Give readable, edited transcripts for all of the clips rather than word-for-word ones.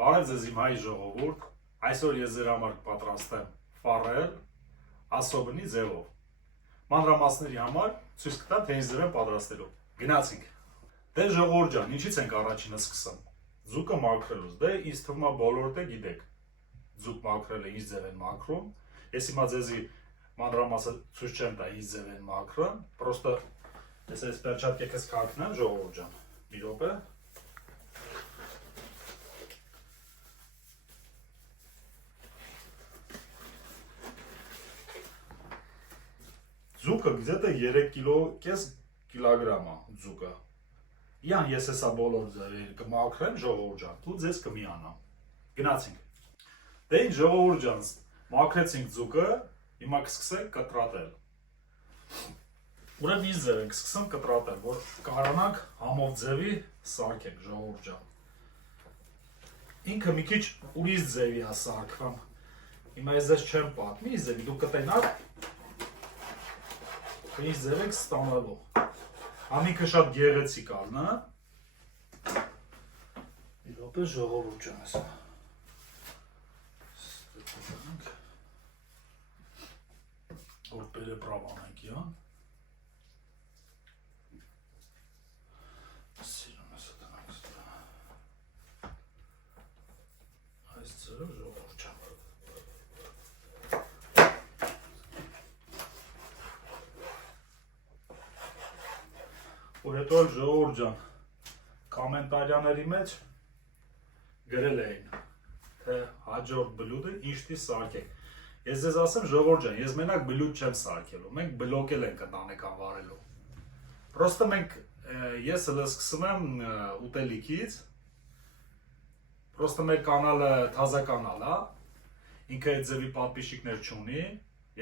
Բարև ձեզ իմ հայ ժողովուրդ, այսօր ես ձեր համար կպատրաստեմ ֆարել ասոբնի ձևով։ Մանրամասների համար ցույց կտամ, թե ինչ ձև եմ պատրաստելու։ Գնացինք։ Դե ժողովուրդ ջան, ինչից ենք առաջինը սկսեմ։ Ձուկը մաքրելուց։ Դե ինձ թվում է բոլորդ եք գիտեք։ Ձուկ մաքրելը ինչ ձև են մաքրում։ Ես հիմա ձեզի մանրամասը ցույց չեմ տա ինչ ձև են մաքրում, պրոստը ես այս պերչատկեքս կհագնեմ ժողովուրդ ջան։ Մի րոպե։ Ձուկը գիտե 3,5 կիլոգրամ է ձուկը։ Յան ես հեսա բոլոր ձևերը կմաքրեմ ժողովուրդ ջան, ու ձեզ կմիանամ։ Գնացինք։ Դե ինչ ժողովուրդ ջան, մաքրեցինք ձուկը, հիմա կսկսենք կտրատել։ Ուրեմն ինչ ձև ենք սկսում կտրատել, որ կարողանանք համով ձևի սարքենք ժողովուրդ ջան։ Ինքը մի քիչ ուրիշ ձևի է սարքվում։ Հիմա ես ձեզ չեմ պատմի, ինչ ձևի, դուք կտենաք ինչ ձև եք ստանալու։ Ամինքը շատ գեղեցիկ ալնա։ Մի րոպե ժողովուրդ ջան ասա։ Որ переправ անենք, յան։ Սիրում ես տնանք ստրա։ Այս ձև ժողովուրդ ջան։ Որ հետո էլ ժողովուրդ ջան, կոմենտարյաների մեջ գրել էին, թե հաջորդ բլուդը ինչտի սարքեք։ Ես ձեզ ասեմ ժողովուրդ ջան, ես մենակ բլուդ չեմ սարքելու, մենք բլոկել ենք ընտանեկան վարելու։ Պրոստը մենք, ես հլը սկսում եմ ուտելիքից, պրոստը մեր կանալը թազա կանալ է, ինքը այդ ձևի պատպիշիկներ չունի,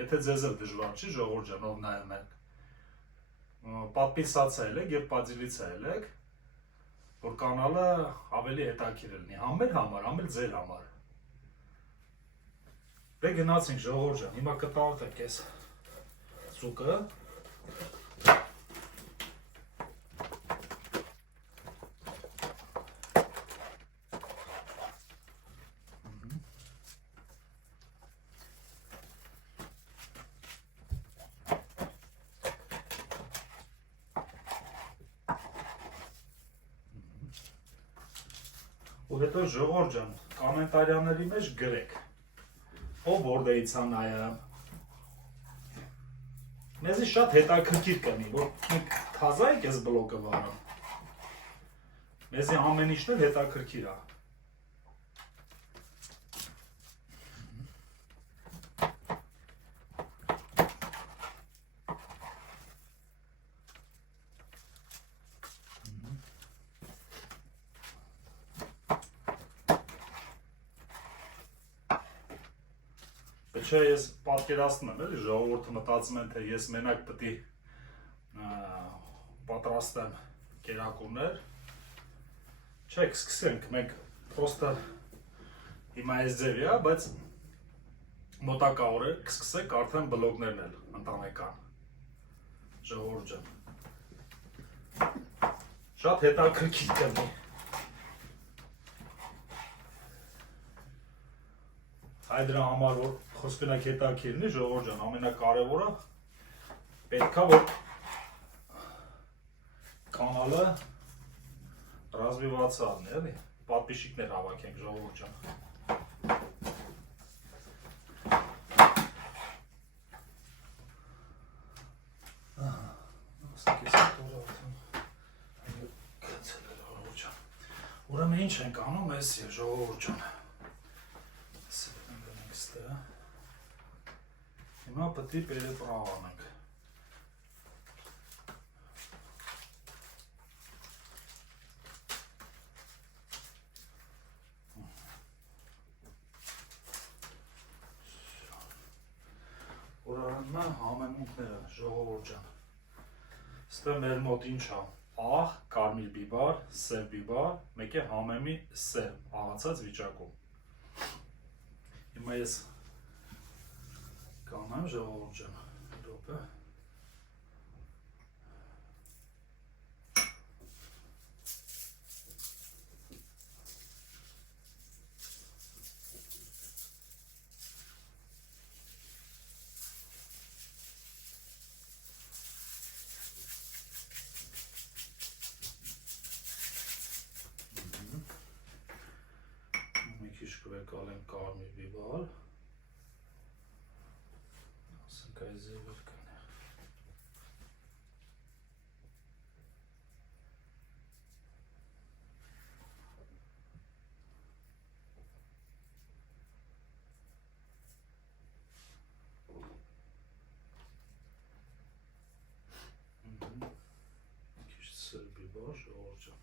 եթե ձեզ էլ դժվար չի ժողովուրդ ջան, ով նայում եք։ Պատպիսացել եք և պատիլիցել եք, որ կանալը ավելի հետաքրքիր լինի, համ մեր համար, համ էլ ձեր համար։ Դե գնացինք ժողովուրդ ջան, հիմա կտարդենք այս ձուկը։ Ու հետո ժողովուրդ ջան, կոմենտարյաների մեջ գրեք, ով որտեղից է նայում։ Մեզի շատ հետաքրքիր կլինի, որ մենք թազա ենք այս բլոկը վարում։ Մեզի ամեն ինչն էլ հետաքրքիր է։ Չէ, ես պատկերացնում եմ, էլի ժողովուրդը մտածում են, թե ես մենակ պետք է պատրաստեմ կերակուրներ։ Չէ, սկսենք, մենք պրոստը հիմա այս ձևի է, բայց մոտակա օրեր կսկսենք արդեն բլոկներն էլ ընտանեկան։ Ժողովուրդ ջան։ Շատ հետաքրքիր կլինի։ Հայ դրա համար որ խոսքնակ հետաքրքիրն է ժողովուրդ ջան, ամենակարևորը պետքա որ կանալը ռազմիված ալնի, էլի, պատպիշիկներ հավաքենք ժողովուրդ ջան։ Ուրեմն ինչ ենք անում ես ժողովուրդ ջան։ Հիմա պետք է переправ անենք։ Ուրեմն համեմունքները ժողովուրդ ջան։ Ստե մեր մոտ ինչ է։ Աղ, կարմիր բիբար, սև բիբար, մեկ է համեմի սև, աղացած վիճակում։ Հիմա ես կանեմ ժողովուրդ ջան, րոպե։ եկալ ենք կարմիր բիբար, ասենք այս ձևեր կնեղ։ Քիչ սր բիբար, ժողովուրդ ջան։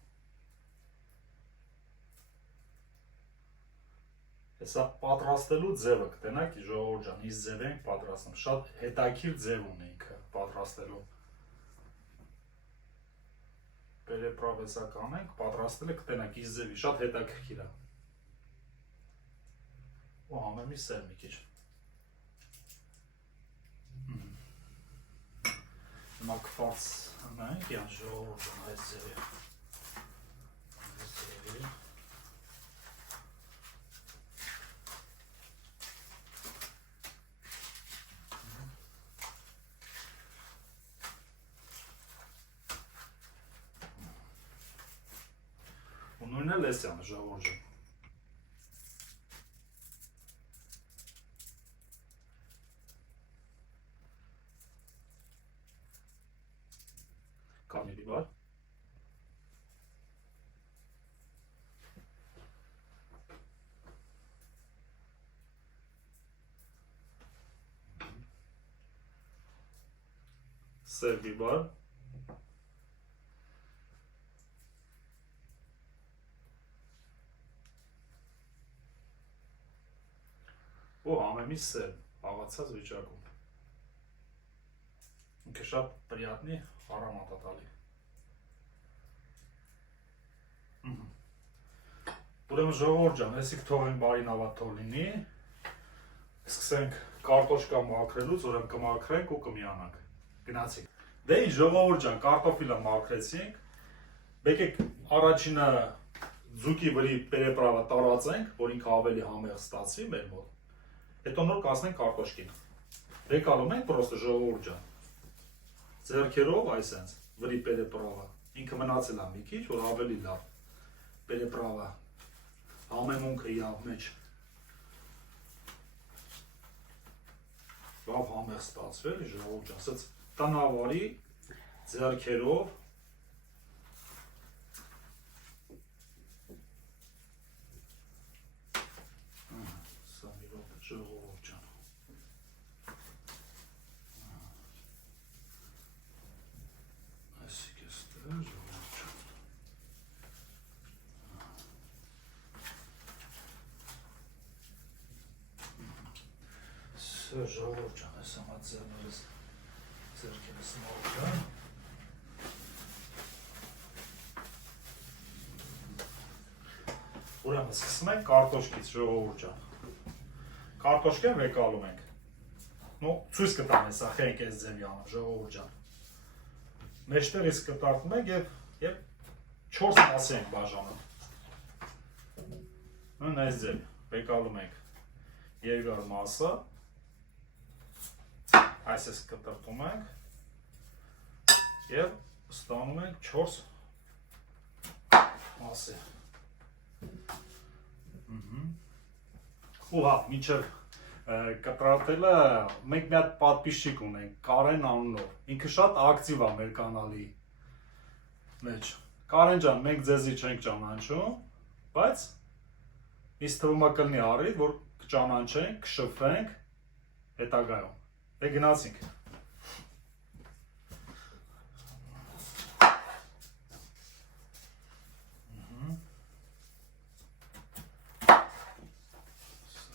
Հեսա պատրաստելու ձևը կտենակ ժողովուրդ ջան, իս ձև ենք պատրաստում, շատ հետաքրքիր ձև ունի ինքը պատրաստելու։ Պերեպրավ հեսա կանենք, պատրաստելը կտենակ իս ձևի, շատ հետաքրքիր է։ Ու համեմ մի սեր մի քիչ։ Հիմա կφած անենք, յան ժողովուրդ ջան, այս ձևի։ ու նույնն էլ էս յանը ժողովուրդ ջան։ Կարմիր բիբար։ Սև բիբար։ Ու համեմի սև, աղացած վիճակում։ Ինքը շատ պրիատնի, аромат է տալի։ Ուրեմն ժողովուրդ ջան, այսինք թողենք բարին ավաթով լինի, սկսենք կարտոշկա մաքրելուց, ուրեմն կմաքրենք ու կմիանանք։ Գնացինք։ Դե ինչ ժողովուրդ ջան, կարտոֆիլը մաքրեցինք, եկեք առաջինը ձուկի վրի պերեպրավը տարածենք, որ ինքը ավելի համեղ ստացվի մեր մոտ։ Հետո նոր կասնենք կարտոշկին։ Եկալում ենք պրոստը ժողովուրդ ջան։ Ձեռքերով այսենց վրի պերեպրավը, ինքը մնացել է մի քիչ, որ ավելի լավ պերեպրավը համեմունքը իավ մեջ լավ համեղ ստացվել, ժողովուրդ ջան, ասած տնավարի ձեռքերով սա մի րոպե ժողովուրդ ջան։ Այսիկ էստեղ ժողովուրդ ջան։ Սա ժողովուրդ ջան, այս ամա ձեռներս ձեռքերս մաքրա։ Ուրեմն սկսում ենք կարտոշկից ժողովուրդ ջան։ Կարտոշկեն վեկալում ենք։ Ну, ցույց կտամ հեսա խենք այս ձևի անը ժողովուրդ ջան։ Մեջտեղից կտարտում ենք եւ 4 մասի ենք բաժանում։ Նույն այս ձև վեկալում ենք երկար մասը։ Այսպես կտրտում ենք եւ ստանում ենք 4 մասի։ Ու հա, մինչև կտրատելը մենք մի հատ պատպիսչիկ ունենք, Կարեն անունով։ Ինքը շատ ակտիվ է մեր կանալի մեջ։ Կարեն ջան, մենք ձեզի չենք ճանաչում, բայց ինձ թվում է կլինի առիթ, որ կճանաչենք, կշփվենք հետագայում։ Դե գնացինք։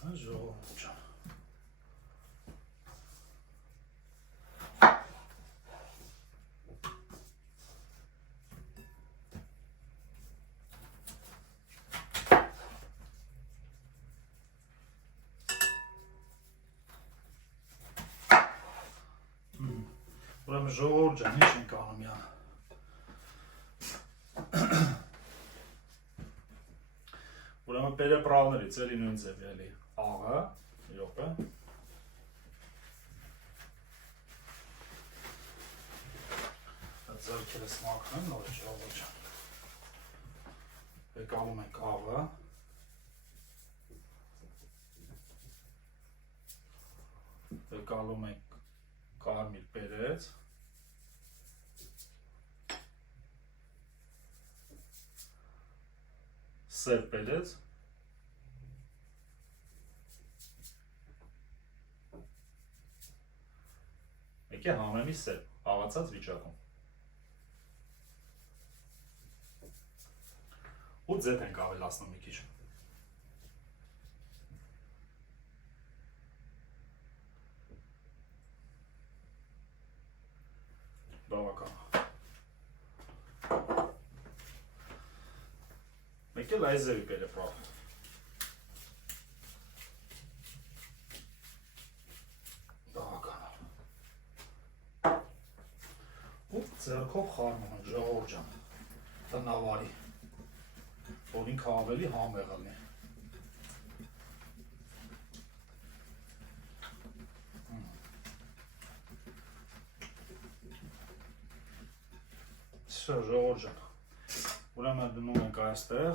Սա ժողովուրդ ջան։ Ուրեմն ժողովուրդ ջան, ինչ ենք անում յանը։ Ուրեմն պերեպրավներից էլի նույն ձևի էլի աղը, յոպե։ Ձեռքերս մաքրեմ նոր ժողովուրդ ջան։ Եկալում ենք աղը։ Վեկալում ենք կարմիր պերեց, սև պերեց, եկե համեմի սև, աղացած վիճակում։ Ու ձեթ ենք ավելացնում մի քիչ։ Բավական։ Մեկ էլ այս ձևի պեր է պրավ։ Բավական։ Ու ձեռքով խառնում ենք ժողովուրդ ջան, տնավարի, որ ինքը ավելի համեղ լինի։ Ժողովուրդ ջան, ուրեմն դնում ենք այստեղ,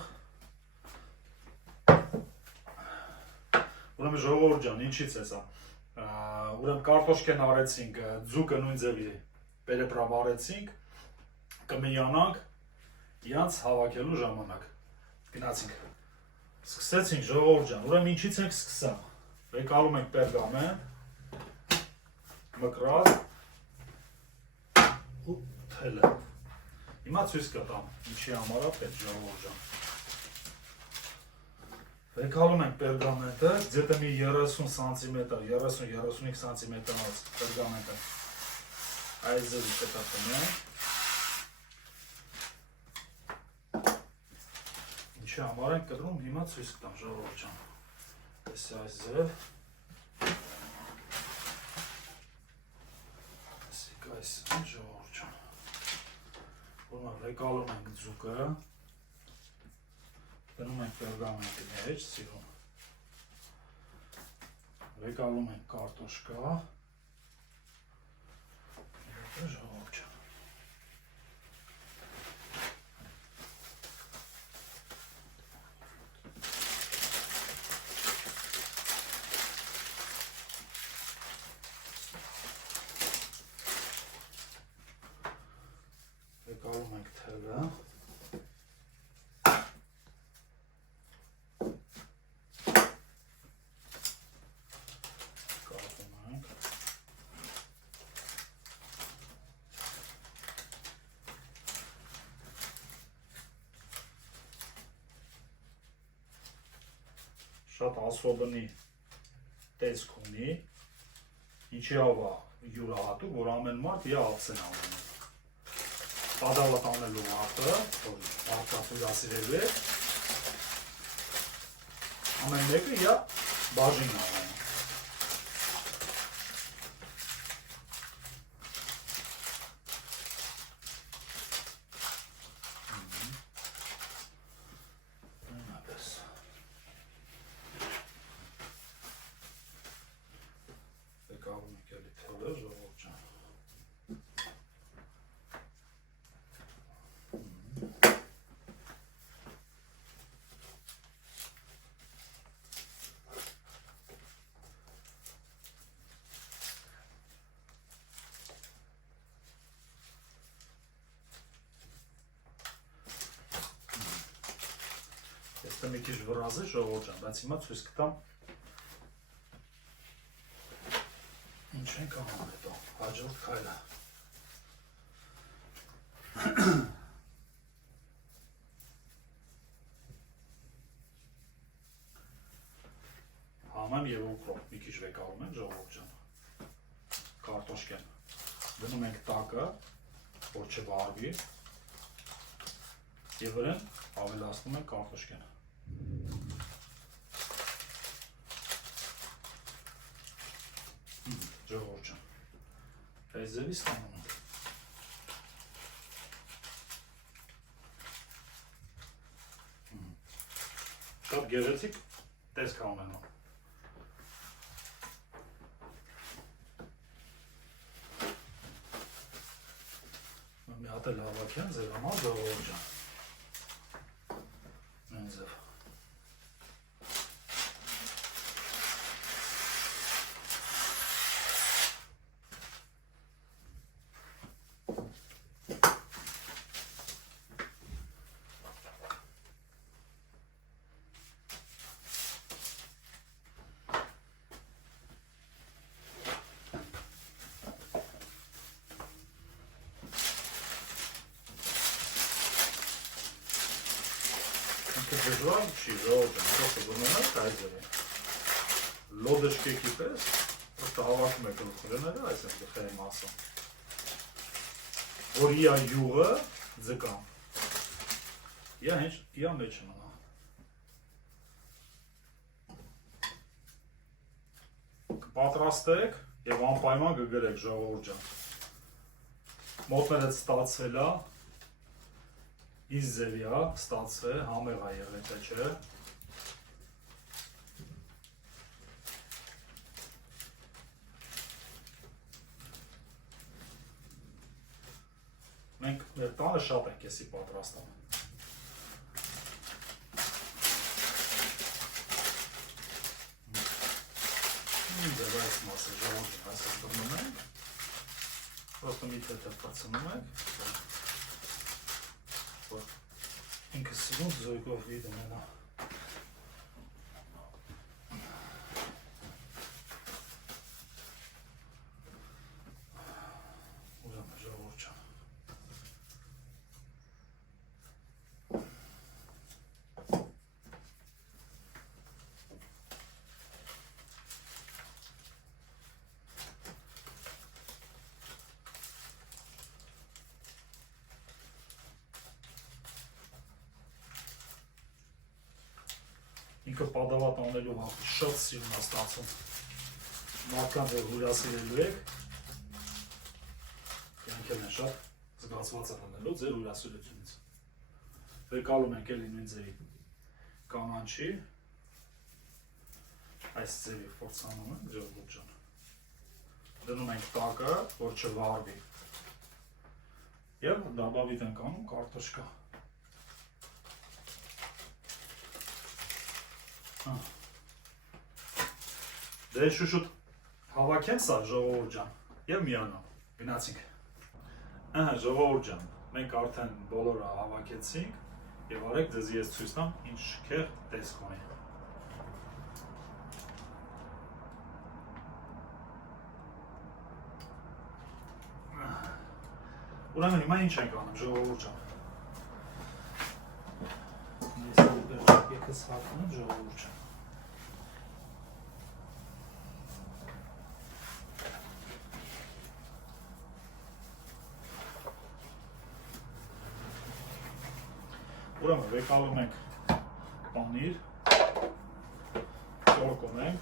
ուրեմն ժողովուրդ ջան, ինչից է սա, ուրեմն կարտոշկեն արեցինք, ձուկը նույն ձևի պերեպրավ արեցինք, կմիանանք իրանց հավաքելու ժամանակ, գնացինք, սկսեցինք ժողովուրդ ջան, ուրեմն ինչից ենք սկսում, վեկալում ենք պերգամենտ, մկրատ ու թելը։ Հիմա ցույց կտամ, ինչի համար է պետք ժողովուրդ ջան։ Վեկալում ենք պերգամենտը, ձեթը մի 30 սանտիմետր, 30-35 սանտիմետր պերգամենտը այս ձևի կտակում ենք։ Ինչի համար ենք կտրում, հիմա ցույց կտամ ժողովուրդ ջան։ Այս ձև։ Այս ժողովուրդ ջան։ Վեկալում ենք ձուկը, դնում ենք պերգամենտի մեջ, սիրում, վեկալում ենք կարտոշկա, ժողովուրդ ջան։ Վեկալում ենք թելը, կապում ենք, շատ ասոբնի տեսք ունի, ինչի ավա յուրահատուկ, որ ամեն մարդ իա ապսեն ամեն։ Պատավատ անելու մարդը, որ մարդկաց ուրասիրելու է, ամեն մեկը իա բաժին ամեն։ Վեկալում ենք էլի թելը, ժողովուրդ ջան։ Եստը մի քիչ վրազ է ժողովուրդ ջան, բայց հիմա ցույց կտամ ինչ ենք անում հետո, հաջորդ քայլը։ Համեմ և ուկրոպ մի քիչ վեկալում ենք ժողովուրդ ջան, կարտոշկեն, դնում ենք տակը, որ չվարվի և վրեն ավելացնում ենք կարտոշկենը։ Ժողովուրդ ջան, այս ձևի ստանում ենք։ Շատ գեղեցիկ տեսք ունենում։ Մի հատ էլ հավաքեմ ձեր համար ժողովուրդ ջան։ Նույն ձև։ դժվար չի, ժողովուրդ, просто բռնում եք այզերը։ Լոդեշկեքի պես, просто հավաքում եք գլուխները, այս է գլխի մասը։ Որ իա յուղը ձգամ։ Իա մեջ մնա։ Կպատրաստեք և անպայման կգրեք ժողովուրդ ջան։ Մոտներդ ստացվել է, իս ձևի է, ստացվել, համեղ է եղել, թե չէ։ Մենք մեր տանը շատ ենք եսի պատրաստում։ Ձև այս մասը ժողովուրդ այսպես բռնում ենք, պրոստը մի թեթև պրծնում ենք, որ ինքը սնունդ զոյգով վիդ ունենա։ Ուրեմն ժողովուրդ ջան։ Ինքը պատավատ անելու հապի շատ սիրուն է ստացում։ Մարդկանց որ հյուրասիրելու եք, յանքել են շատ զգացված են անելու ձեր հյուրասիրությունից։ Վեկալում ենք էլի նույն ձերի կանանչի, այս ձերի փորձանում ենք ժողովուրդ ջան։ Դնում ենք տակը, որ չվարվի։ Եվ դաբավիտ ենք անում կարտոշկա։ Դե շուշուտ հավաքենք սա ժողովուրդ ջան և միանամ, գնացինք։ Ժողովուրդ ջան, մենք արդեն բոլորը հավաքեցինք և արեք ձեզ ես ցույց տամ ինչ շքեղ տեսք ունի։ Ուրեմն հիմա ինչ ենք անում ժողովուրդ ջան։ Եկս հատնում ժողովուրդ ջան։ Ուրեմն վեկալում ենք պանիր, կորկում ենք,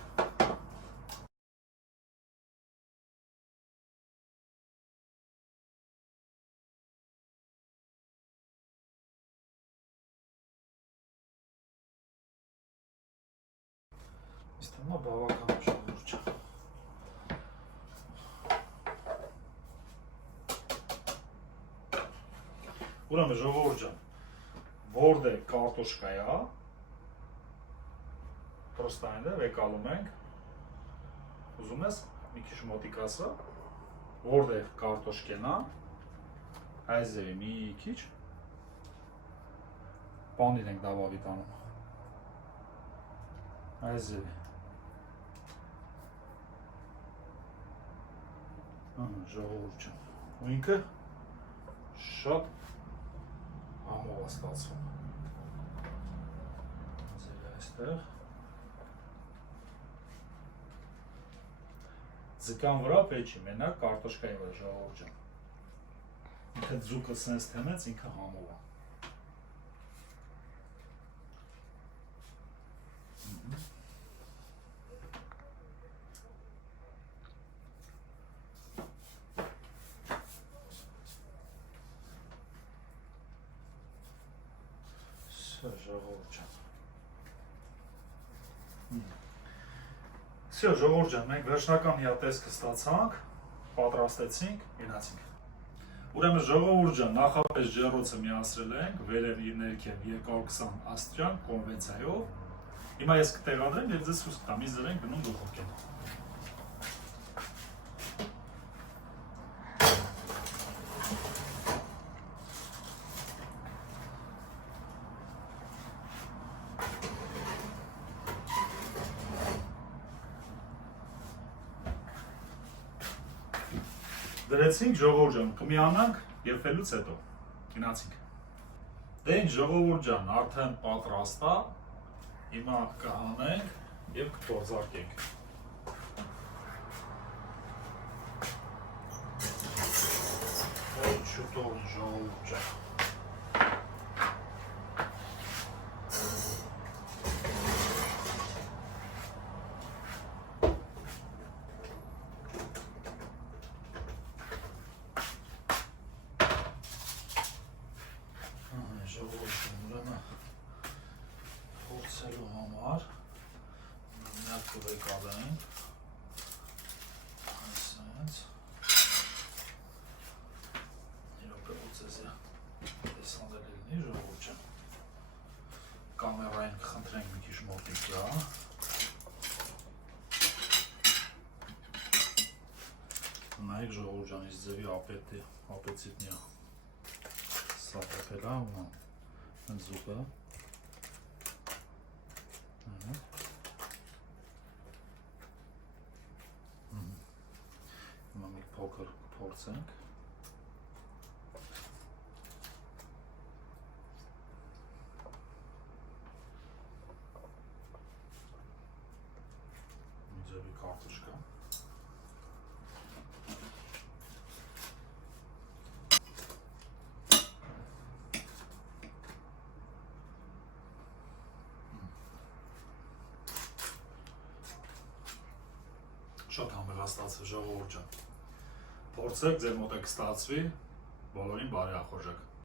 իսկ հիմա բավական է ժողովուրդ ջան։ Ուրեմն ժողովուրդ ջան, որդ է կարտոշկայա, պրոստա այնդ է վեկալում ենք, ուզում ես մի քիչ մոտիկ ասա, որդ է կարտոշկենա, այս ձևի մի քիչ, պանիր ենք դավավիտ անում, այս ձևի, ժողովուրդ ջան, ու ինքը շատ համով է ստացվում, ձերը այստեղ, ձկան վրա պեչի, մենակ կարտոշկայի վրա ժողովուրդ ջան, ինքը ձուկը սենց թեմեց, ինքը համով է, ժողովուրդ ջան։ Սյո ժողովուրդ ջան, մենք վերջնական հիատեսքը ստացանք, պատրաստեցինք, գնացինք։ Ուրեմն ժողովուրդ ջան, նախապես ջեռոցը միացրել ենք, վերև իր ներքև 220 աստիճան կոնվենցիայով։ Հիմա ես կտեղադրեմ և ձեզ ցույց կտամ, ինձ դրենք գնում դուխովկեն։ Դրեցինք ժողովուրդ ջան, կմիանանք եփելուց հետո, գնացինք։ Դե ինչ ժողովուրդ ջան, արդեն պատրաստ է։ Հիմա կհանենք եւ կփորձարկենք։ Շուտով ժողովուրդ ջան։ Փորձելու համար միակ կվեկալենք այսպես իրոք ուծեզի տեսանել լինի ժողովուրդ ջան կամերային կխնդրենք մի քիչ մոտիկ գա նայեք ժողովուրդ ջան իս ձևի ապետիտնի սա եպել է հենց զուգը Հիմա մի փոքր փորձենք մի ձևի կարտոշկա Շատ համեղաստացվի ժողովուրդ ջան։ Փորձեք ձեր մոտ է կստացվի, բոլորին բարի ախորժակ։